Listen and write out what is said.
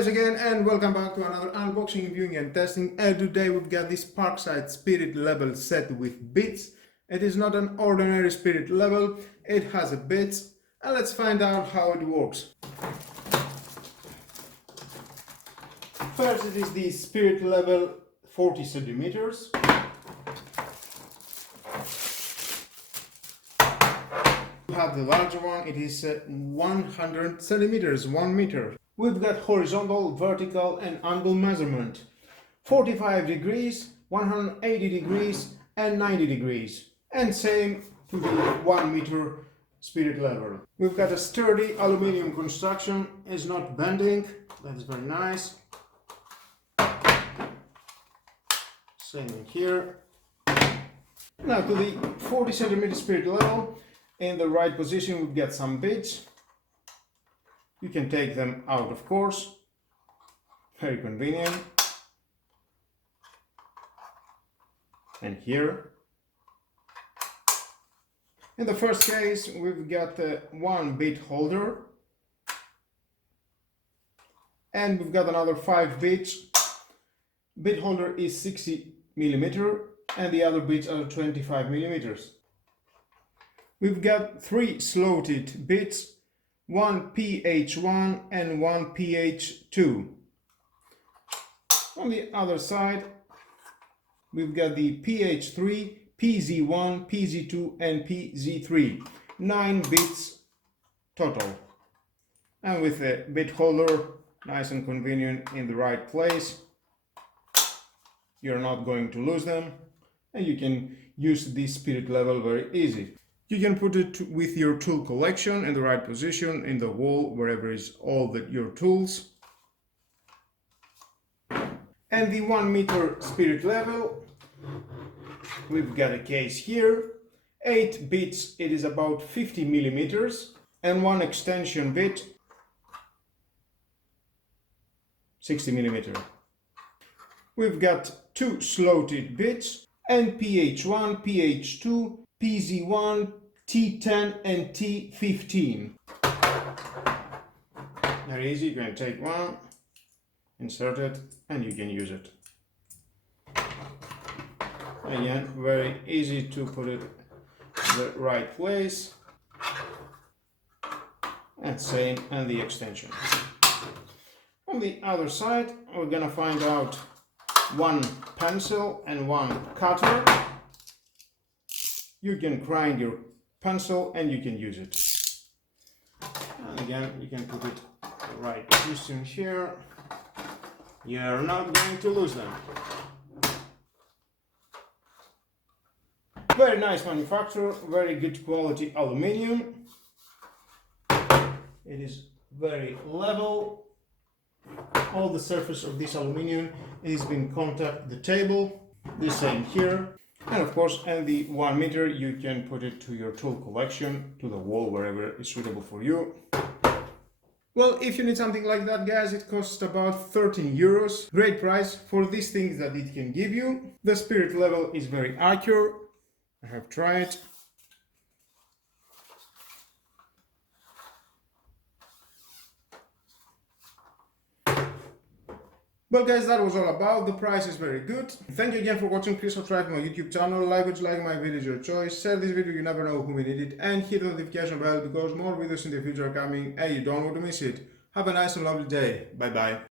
guys again and welcome back to another unboxing, viewing and testing. And today we've got this Parkside spirit level set with bits. It is not an ordinary spirit level, it has a bits, and let's find out how it works. First it is the spirit level 40 centimeters. We have the larger one, it is 100 centimeters, 1 meter. We've got horizontal, vertical and angle measurement. 45 degrees, 180 degrees and 90 degrees. And same to the 1 meter spirit level. We've got a sturdy aluminium construction, it's not bending, that's very nice. Same in here. Now to the 40 centimeter spirit level, in the right position we've got some bits. You can take them out, of course, very convenient. And here. In the first case we've got one bit holder. And we've got another 5 bits. Bit holder is 60 millimeter and the other bits are 25 millimeters. We've got 3 slotted bits, one PH1 and one PH2. On the other side we've got the PH3, PZ1, PZ2 and PZ3. 9 bits total. And with the bit holder nice and convenient in the right place. You're not going to lose them and you can use this spirit level very easy. You can put it with your tool collection in the right position, in the wall, wherever is all your tools. And the 1 meter spirit level, we've got a case here. 8 bits, it is about 50 millimeters, and one extension bit, 60 millimeter. We've got 2 slotted bits, and PH1, PH2, PZ1, T10 and T15. Very easy, you can take one, insert it and you can use it. Again, very easy to put it in the right place. And same and the extension. On the other side we're gonna find out one pencil and one cutter. You can grind your pencil and you can use it. And again, you can put it in the right position here. You're not going to lose them. Very nice manufacturer, very good quality aluminium. It is very level. All the surface of this aluminium is in contact with the table. The same here. And of course, and the 1 meter, you can put it to your tool collection, to the wall, wherever is suitable for you. Well, if you need something like that, guys, it costs about 13 euros. Great price for these things that it can give you. The spirit level is very accurate. I have tried. Well guys, that was all about. The price is very good. Thank you again for watching. Please subscribe to my YouTube channel. Like my videos, your choice. Share this video, you never know who will need it. And hit the notification bell because more videos in the future are coming and you don't want to miss it. Have a nice and lovely day. Bye bye.